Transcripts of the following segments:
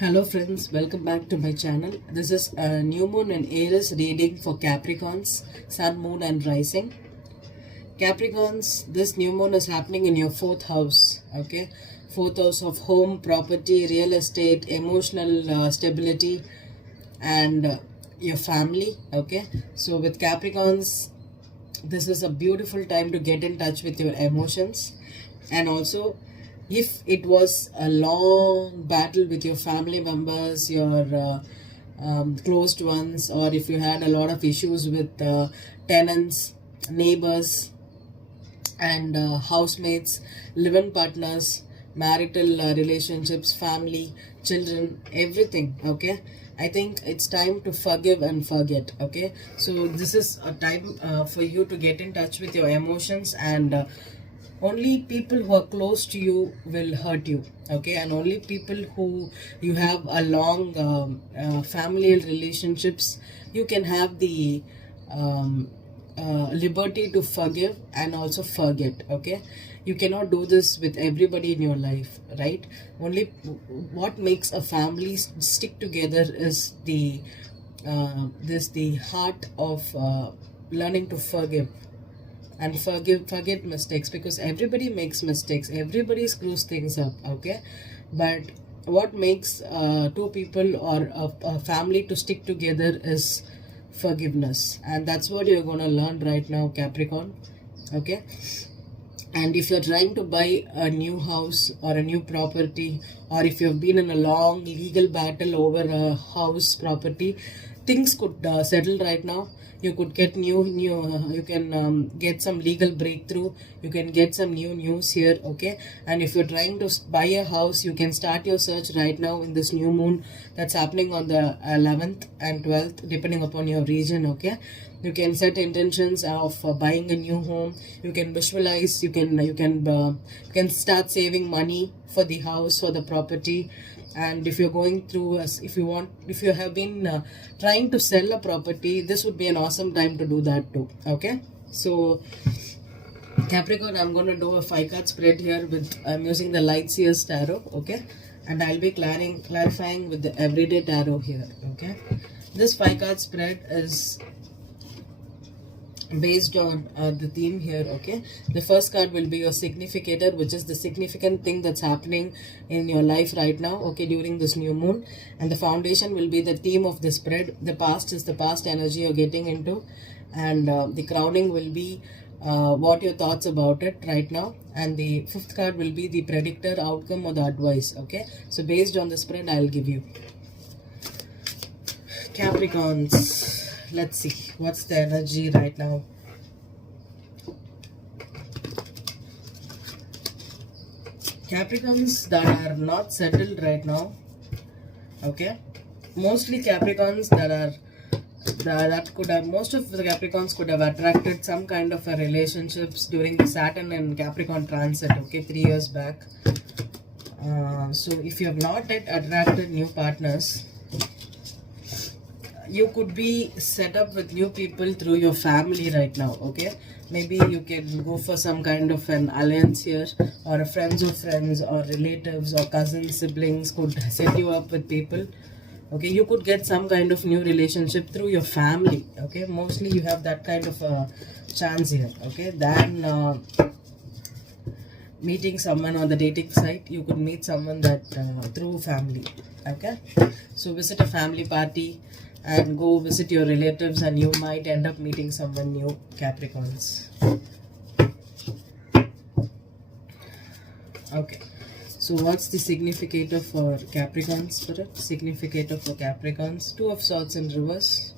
Hello friends, welcome back to my channel. This is a new moon and Aries reading for Capricorns, Sun, Moon and Rising. Capricorns, this new moon is happening in your fourth house, okay? Fourth house of home, property, real estate, emotional stability and your family, okay? So with Capricorns, this is a beautiful time to get in touch with your emotions, and also if it was a long battle with your family members, your closed ones, or if you had a lot of issues with tenants, neighbors and housemates, live-in partners, marital relationships, family, children, everything, okay? I think it's time to forgive and forget, okay? So this is a time for you to get in touch with your emotions, and only people who are close to you will hurt you, okay? And only people who you have a long familial relationships, you can have the liberty to forgive and also forget, okay? You cannot do this with everybody in your life, right? Only what makes a family stick together is the heart of learning to forgive and forget mistakes, because everybody makes mistakes, everybody screws things up, okay? But what makes two people or a family to stick together is forgiveness, and that's what you're going to learn right now, Capricorn, okay? And if you're trying to buy a new house or a new property, or if you've been in a long legal battle over a house property, things could settle right now. You could get you can get some legal breakthrough, you can get some new news here, okay? And if you're trying to buy a house, you can start your search right now in this new moon that's happening on the 11th and 12th, depending upon your region, okay? You can set intentions of buying a new home. You can visualize, you can start saving money for the house, for the property. And if you're going through if you have been trying to sell a property, this would be an awesome time to do that too, okay? So Capricorn, I'm going to do a 5-card spread here with, I'm using the Light Seers Tarot, okay? And I'll be clarifying with the Everyday Tarot here, okay? This 5-card spread is based on the theme here, okay? The first card will be your significator, which is the significant thing that's happening in your life right now, okay, during this new moon. And the foundation will be the theme of the spread. The past is the past energy you're getting into, and the crowning will be what your thoughts about it right now. And the fifth card will be the predictor, outcome or the advice, okay? So based on the spread, I'll give you. Capricorns, let's see what's the energy right now. Capricorns that are not settled right now, okay? Mostly Capricorns that could have, most of the Capricorns could have attracted some kind of a relationships during the Saturn and Capricorn transit, okay, 3 years back. So if you have not yet attracted new partners, you could be set up with new people through your family right now, okay? Maybe you can go for some kind of an alliance here, or a friends of friends or relatives or cousins, siblings could set you up with people, okay? You could get some kind of new relationship through your family, okay? Mostly you have that kind of a chance here, okay? Then meeting someone on the dating site, you could meet someone that through family, okay? So visit a family party and go visit your relatives, and you might end up meeting someone new, Capricorns. Okay, so what's the significator for Capricorn spirit? Significator for Capricorns, 2 of Swords in reverse.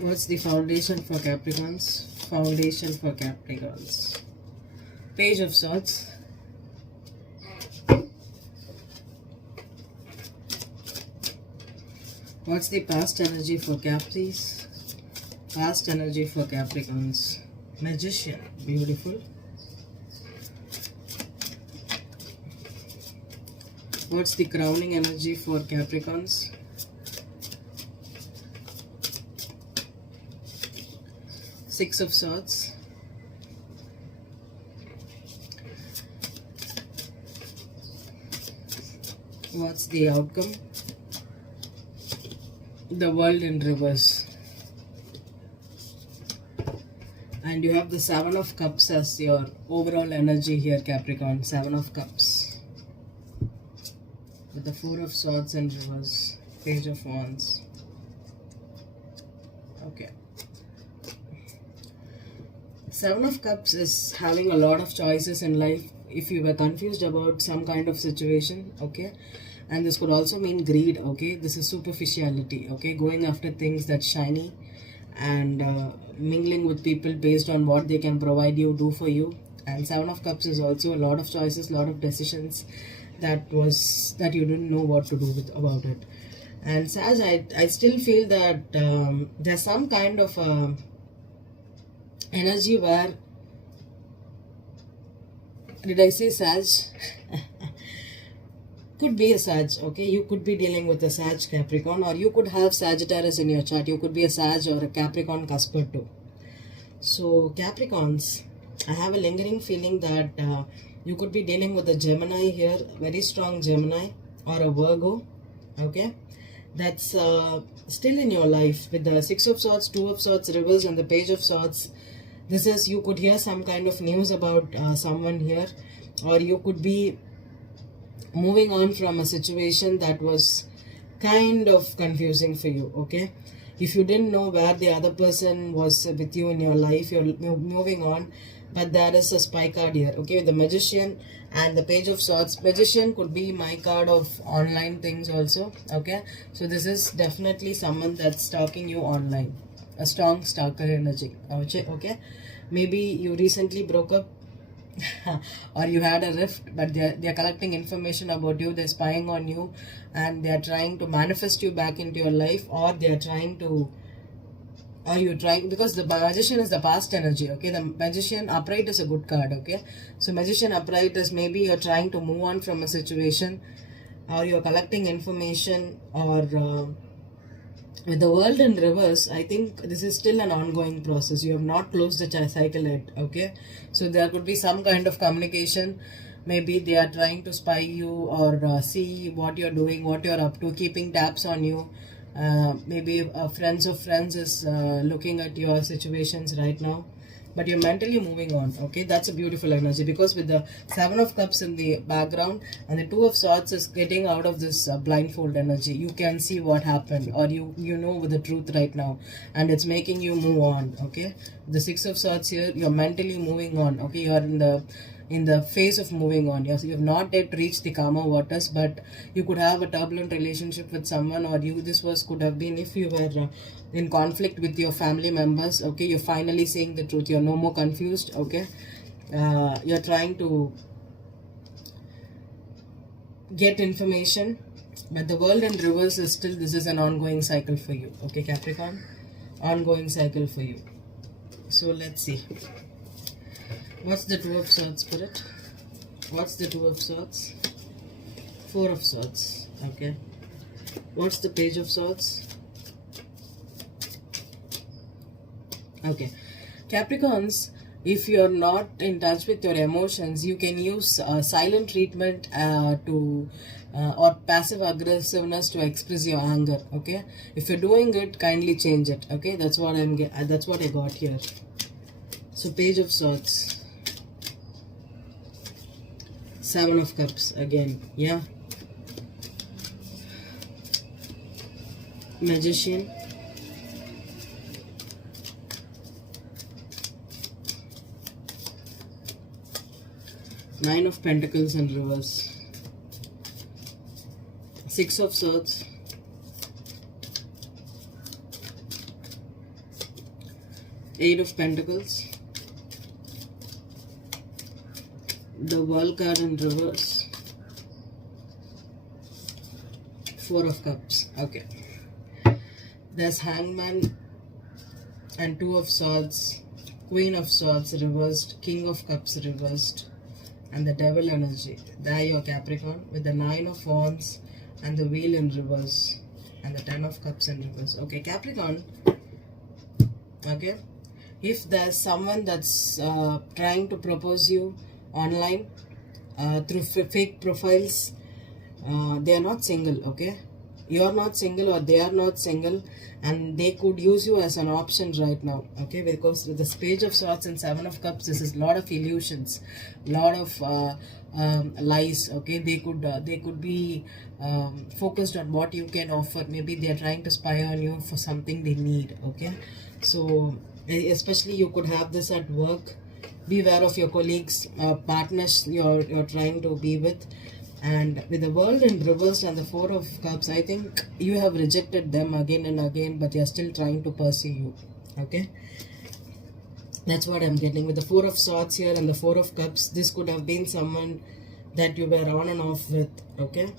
What's the foundation for Capricorns? Foundation for Capricorns, Page of Swords. What's the past energy for Capris? Past energy for Capricorns, Magician, beautiful. What's the crowning energy for Capricorns? Six of Swords. What's the outcome? The World in reverse. And you have the Seven of Cups as your overall energy here, Capricorn. Seven of Cups. With the Four of Swords in reverse. Page of Wands. Okay. Seven of Cups is having a lot of choices in life. If you were confused about some kind of situation, okay, and this could also mean greed, okay, this is superficiality, okay, going after things that's shiny and mingling with people based on what they can provide you, do for you. And Seven of Cups is also a lot of choices, lot of decisions that you didn't know what to do with about it. And Sag, I still feel that there's some kind of energy where, did I say Sag? Could be a Sag, okay? You could be dealing with a Sag Capricorn, or you could have Sagittarius in your chart. You could be a Sag or a Capricorn cusper too. So Capricorns, I have a lingering feeling that you could be dealing with a Gemini here, very strong Gemini, or a Virgo, okay? That's still in your life with the Six of Swords, Two of Swords reverse, and the Page of Swords. This is, you could hear some kind of news about someone here, or you could be moving on from a situation that was kind of confusing for you, okay? If you didn't know where the other person was with you in your life, you're moving on. But there is a spy card here, okay? The Magician and the Page of Swords. Magician could be my card of online things also, okay? So this is definitely someone that's stalking you online. A strong stalker energy, okay? Maybe you recently broke up or you had a rift, but they're collecting information about you, they're spying on you, and they're trying to manifest you back into your life, or they're trying to, or you're trying, because the Magician is the past energy, okay? The Magician upright is a good card, okay? So Magician upright is maybe you're trying to move on from a situation, or you're collecting information, or with the World in reverse, I think this is still an ongoing process. You have not closed the cycle yet, okay? So there could be some kind of communication. Maybe they are trying to spy you, or see what you're doing, what you're up to, keeping tabs on you. Maybe friends of friends is looking at your situations right now. But you're mentally moving on, okay? That's a beautiful energy, because with the Seven of Cups in the background and the Two of Swords is getting out of this blindfold energy. You can see what happened, or you know the truth right now, and it's making you move on, okay? The Six of Swords here, you're mentally moving on, okay? You're in the phase of moving on. Yes, you have not yet reached the calmer waters, but you could have a turbulent relationship with someone, or could have been if you were in conflict with your family members, okay? You're finally saying the truth. You're no more confused, okay? You're trying to get information, but the World in reverse is still, this is an ongoing cycle for you, okay, Capricorn? Ongoing cycle for you. So let's see. What's the Two of Swords, Spirit? What's the Two of Swords? Four of Swords, okay? What's the Page of Swords? Okay, Capricorns, if you're not in touch with your emotions, you can use silent treatment or passive aggressiveness to express your anger, okay? If you're doing it, kindly change it, okay? That's what I got here. So Page of Swords, Seven of Cups again, yeah? Magician, Nine of Pentacles in reverse, Six of Swords, Eight of Pentacles, the World card in reverse, Four of Cups, okay? There's Hangman and Two of Swords, Queen of Swords reversed, King of Cups reversed, and the Devil energy. There you're Capricorn with the Nine of Wands and the Wheel in reverse and the Ten of Cups in reverse. Okay, Capricorn, okay? If there's someone that's trying to propose you online through fake profiles, they are not single, okay? You are not single or they are not single, and they could use you as an option right now, okay? Because with the Page of Swords and Seven of Cups, this is a lot of illusions, lot of lies, okay? They could be focused on what you can offer. Maybe they are trying to spy on you for something they need, okay? So especially you could have this at work. Be aware of your colleagues, partners you're trying to be with. And with the World in reverse and the Four of Cups, I think you have rejected them again and again, but they are still trying to pursue you, okay? That's what I'm getting with the Four of Swords here and the Four of Cups. This could have been someone that you were on and off with, okay?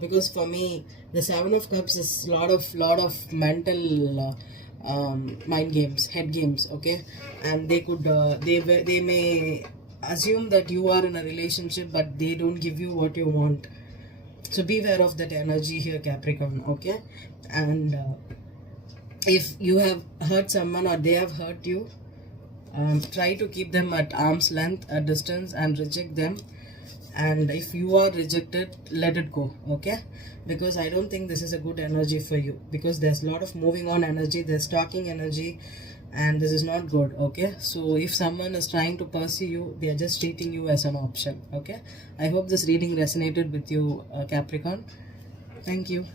Because for me, the Seven of Cups is lot of mental mind games, head games, okay? And they could they may assume that you are in a relationship, but they don't give you what you want. So beware of that energy here, Capricorn, okay? And if you have hurt someone or they have hurt you, try to keep them at arm's length, a distance, and reject them. And if you are rejected, let it go, okay? Because I don't think this is a good energy for you, because there's a lot of moving on energy, there's talking energy, and this is not good, okay? So if someone is trying to pursue you, they are just treating you as an option, okay? I hope this reading resonated with you, Capricorn. Thank you.